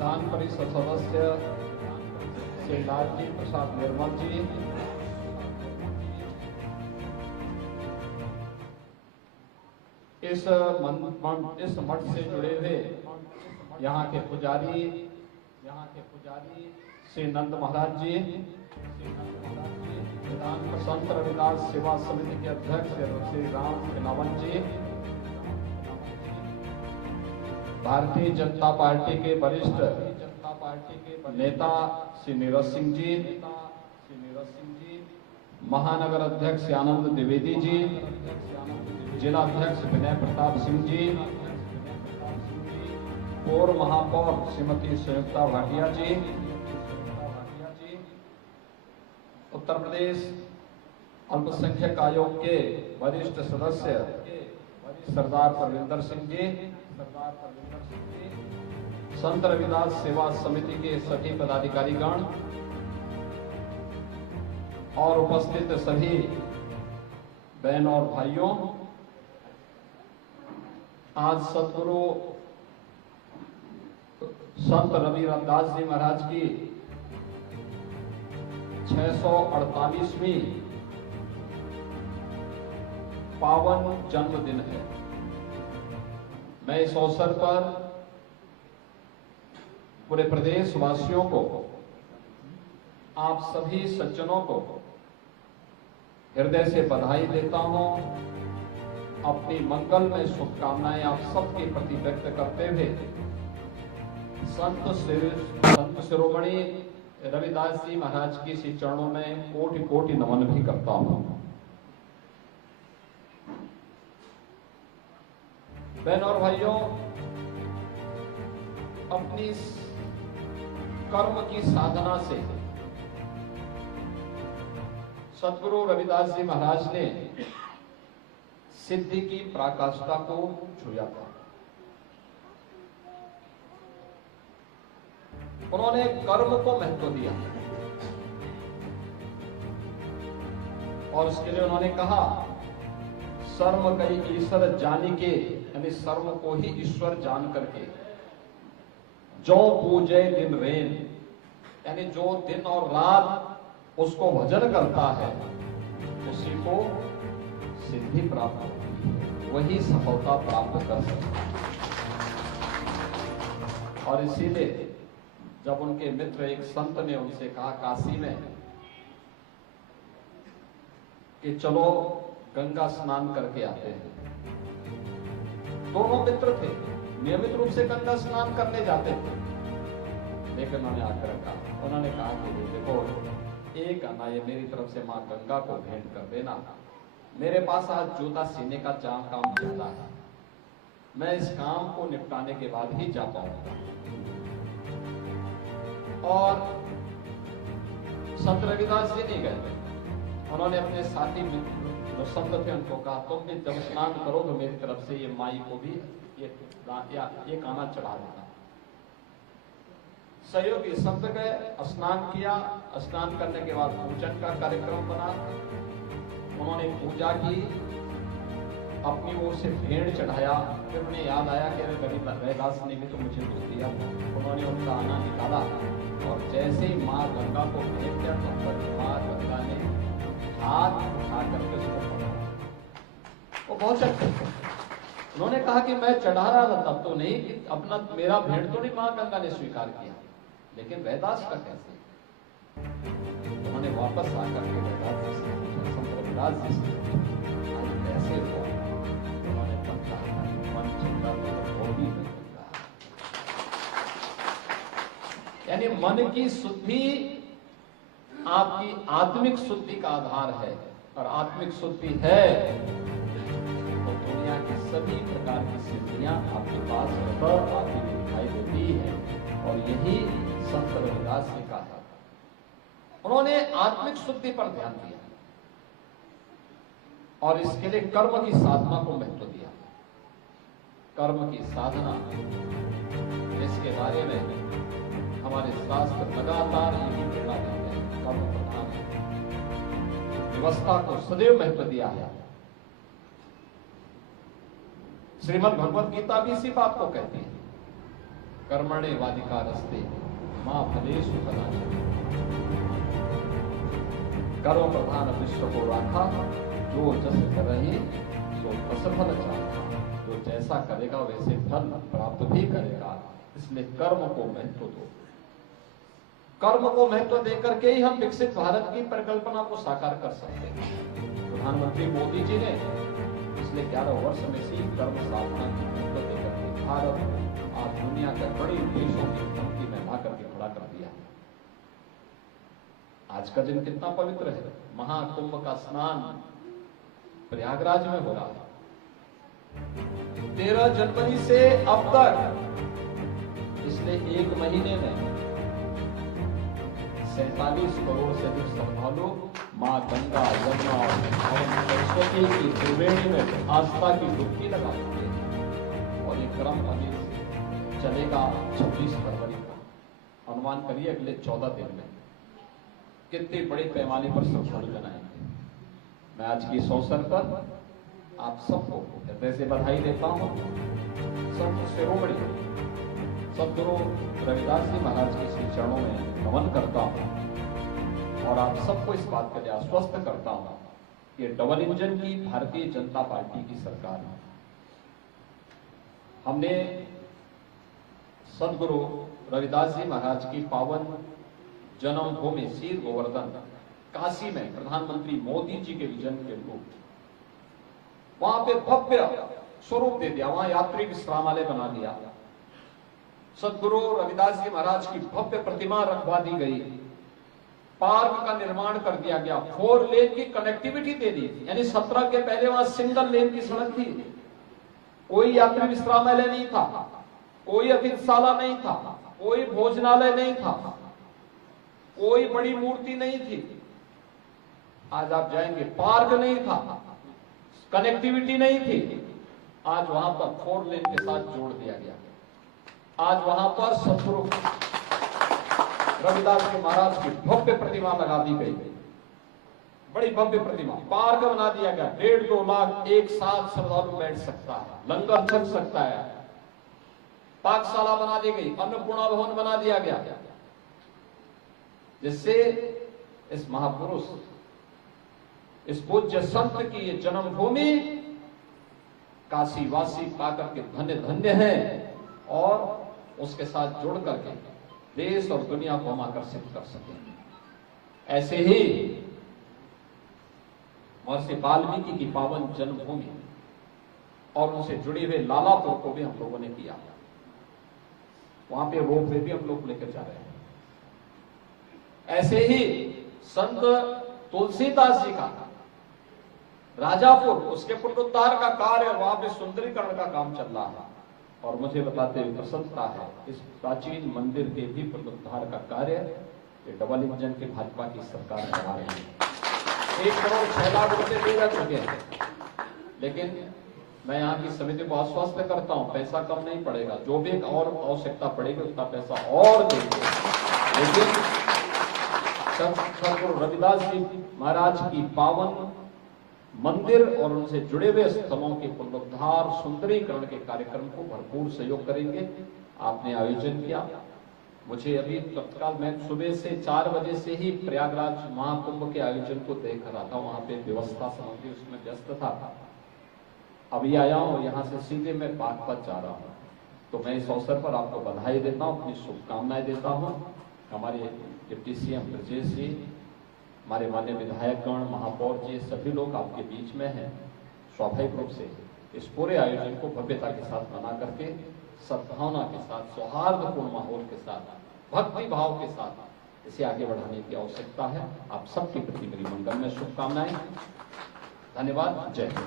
विधान परिषद सदस्य श्री लालजी प्रसाद निर्मल जी, इस मठ से जुड़े हुए यहाँ के पुजारी श्री नंद महाराज जी, संत रविदास सेवा समिति के अध्यक्ष श्री राम खिलावन जी, भारतीय जनता पार्टी के वरिष्ठ नेता श्री नीरज सिंह जी, महानगर अध्यक्ष आनंद द्विवेदी जी, जिला अध्यक्ष विनय प्रताप सिंह जी, पूर्व महापौर श्रीमती संयुक्ता भाटिया जी, उत्तर प्रदेश अल्पसंख्यक आयोग के वरिष्ठ सदस्य सरदार परविंदर सिंह जी, संत रविदास सेवा समिति के सभी पदाधिकारीगण और उपस्थित सभी बहन और भाइयों, आज सदगुरु संत रविदास जी महाराज की 648वीं पावन जन्मदिन है। मैं इस अवसर पर पूरे प्रदेश वासियों को, आप सभी सज्जनों को हृदय से बधाई देता हूं। अपनी मंगलमय शुभकामनाएं आप सबके प्रति व्यक्त करते हुए संत शिरोमणि रविदास जी महाराज की श्री चरणों में कोटि कोटि नमन भी करता हूं। बहन और भाइयों, अपनी कर्म की साधना से सदगुरु रविदास जी महाराज ने सिद्धि की पराकाष्ठा को छुआ था। उन्होंने कर्म को महत्व दिया और उसके लिए उन्होंने कहा, सर्व कई ईश्वर जानी के, यानी सर्व को ही ईश्वर जान करके, जो पूजे दिन रेन, यानी जो दिन और रात उसको भजन करता है उसी को सिद्धि प्राप्त होती है, वही सफलता प्राप्त कर सकता है। और इसीलिए जब उनके मित्र एक संत ने उनसे कहा काशी में कि चलो गंगा स्नान करके आते हैं, दोनों मित्र थे, नियमित रूप से गंगा स्नान करने जाते थे, लेकिन उन्होंने आकर कहा, उन्होंने कहा कि देखो, एक आना ये मेरी तरफ से मां गंगा को भेंट कर देना, मेरे पास आज जोता सीने का काम ज्यादा है, मैं इस काम को निपटाने के बाद ही जा पाऊंगा। और संत रविदास जी नहीं गए, उन्होंने अपने साथी मित्र जो संत थे उनको कहा, तुम भी जब स्नान करो तो मेरी तरफ से ये माई को भी ये काना चढ़ा देना। सहयोगी संत गए, स्नान किया, स्नान करने के बाद पूजन का कार्यक्रम बना, उन्होंने पूजा की, अपनी ओर से भेंट चढ़ाया, फिर उन्हें याद आया कि रविदास ने भी तो मुझे दूध दिया। उन्होंने उनका आना निकाला और जैसे ही माँ गंगा को भेंट किया तब तक माँ गंगा ने हाथ उठा करके उसको पकड़ा। वो बहुत अच्छे थे। उन्होंने कहा कि मैं चढ़ा रहा था तब तो नहीं, कि अपना मेरा भेंट तो नहीं माँ गंगा ने स्वीकार किया, लेकिन रविदास का कैसे? उन्होंने वापस आकर के रविदास जी से कैसे हो? उन्होंने मन चिंता यानी मन की शुद्धि आपकी आत्मिक शुद्धि का आधार है, और आत्मिक शुद्धि है तो दुनिया की सभी प्रकार की सिद्धियां आपके पास आपकी दिखाई देती है। और यही संत रविदास ने कहा था। उन्होंने आत्मिक शुद्धि पर ध्यान दिया और इसके लिए कर्म की साधना को महत्व दिया। कर्म की साधना, इसके बारे में हमारे शास्त्र लगातार यही प्रेरणा देते हैं, कर्म प्रधान व्यवस्था को सदैव महत्व दिया है। श्रीमद् भगवत गीता भी इसी बात को कहती है। कर्मण्येवाधिकारस्ते मां फलेषु कदाचन। कर्म प्रधान विश्व को राखा, जो जस करहि सो तस फल चाखा। जो जैसा करेगा वैसे फल प्राप्त भी करेगा, इसलिए कर्म को महत्व दो। कर्म को महत्व देकर के ही हम विकसित भारत की परिकल्पना को साकार कर सकते हैं। प्रधानमंत्री मोदी जी ने पिछले 11 वर्ष में से कर्म साधना की महत्व देकर के भारत आज दुनिया के बड़े देशों की पंक्ति में ला करके खड़ा कर दिया। आज का दिन कितना पवित्र है, महाकुंभ का स्नान प्रयागराज में हो रहा है। 13 जनवरी से अब तक पिछले 1 महीने में 47 करोड़ से अधिक श्रद्धालु मां गंगा, यमुना और सरस्वती की त्रिवेणी में आस्था की डुबकी लगा चुके हैं। और ये क्रम अभी चलेगा 26 फरवरी को। अनुमान करिए अगले 14 दिन में कितने बड़े पैमाने पर श्रद्धालु बनाएंगे। मैं आज की इस अवसर पर आप सबको हृदय से बधाई देता हूं। सब शिरोमणि सद्गुरु रविदास जी महाराज के श्री चरणों में नमन करता हूं और आप सबको इस बात के लिए आश्वस्त करता हूं कि डबल इंजन की भारतीय जनता पार्टी की सरकार है। हमने सद्गुरु रविदास जी महाराज की पावन जन्मभूमि शीर गोवर्धन काशी में प्रधानमंत्री मोदी जी के विजन के अनुरूप वहां पे भव्य स्वरूप दे दिया, वहां यात्री विश्रामालय बना दिया। सद्गुरु रविदास जी महाराज की भव्य प्रतिमा रखवा दी गई, पार्क का निर्माण कर दिया गया, 4 लेन की कनेक्टिविटी दे दी। यानी 17 के पहले वहां सिंगल लेन की सड़क थी, कोई यात्री विश्रामालय नहीं था, कोई अतिथिशाला नहीं था, कोई भोजनालय नहीं था, कोई बड़ी मूर्ति नहीं थी। आज आप जाएंगे, पार्क नहीं था, कनेक्टिविटी नहीं थी। आज वहां पर 4 लेन के साथ जोड़ दिया गया। आज वहां पर सद्गुरु रविदास जी महाराज की भव्य प्रतिमा लगा दी गई, बड़ी भव्य प्रतिमा। पार्क बना दिया गया, 1.5-2 लाख एक साथ श्रद्धालु बैठ सकता है, लंगर चल सकता है। पाकशाला बना दी गई, अन्नपूर्णा भवन बना दिया गया, जिससे इस महापुरुष, इस पूज्य संत की ये जन्मभूमि काशीवासी पाकर के धन्य धन्य है और उसके साथ जुड़ करके देश और दुनिया को हम आकर्षित कर सकें। ऐसे ही महर्षि वाल्मीकि की पावन जन्मभूमि और उनसे जुड़े हुए लालापुर को भी हम लोगों ने किया। वहां पे रोपवे भी हम लोग लेकर जा रहे हैं। ऐसे ही संत तुलसीदास जी का राजापुर, उसके पुनरुद्धार का कार्य, वहां पे सुंदरीकरण का काम चल रहा है। और मुझे बताते हुए प्रसन्नता है, इस प्राचीन मंदिर के भी पुनरुद्धार का कार्य ये डबल इंजन की भाजपा की सरकार करा रही है। 1 करोड़ 6 लाख रुपए दे जा चुके हैं, लेकिन मैं यहाँ की समिति को आश्वस्त करता हूँ, पैसा कम नहीं पड़ेगा, जो भी और आवश्यकता पड़ेगी उतना पैसा और देंगे। लेकिन सद्गुरु रविदास जी महाराज की पावन मंदिर और उनसे जुड़े हुए स्थलों के पुनरुद्धार सुंदरीकरण के कार्यक्रम को भरपूर सहयोग करेंगे। आपने आयोजन किया, मुझे अभी तत्काल, मैं सुबह से 4 बजे से ही प्रयागराज महाकुंभ के आयोजन को देख रहा था, वहां पे व्यवस्था संबंधी उसमें व्यस्त था। अभी आया हूं, यहाँ से सीधे मैं बागपत जा रहा हूँ। तो मैं इस अवसर पर आपको बधाई देता हूँ, अपनी शुभकामनाएं देता हूँ। हमारे डिप्टी सीएम ब्रजेश जी, हमारे माननीय विधायकगण, महापौर जी, सभी लोग आपके बीच में हैं। स्वाभाविक रूप से इस पूरे आयोजन को भव्यता के साथ मना करके, सद्भावना के साथ, सौहार्दपूर्ण माहौल के साथ, भक्ति भाव के साथ इसे आगे बढ़ाने की आवश्यकता है। आप सबके प्रति मेरी मंगलमय शुभकामनाएं। धन्यवाद। जय हिंद।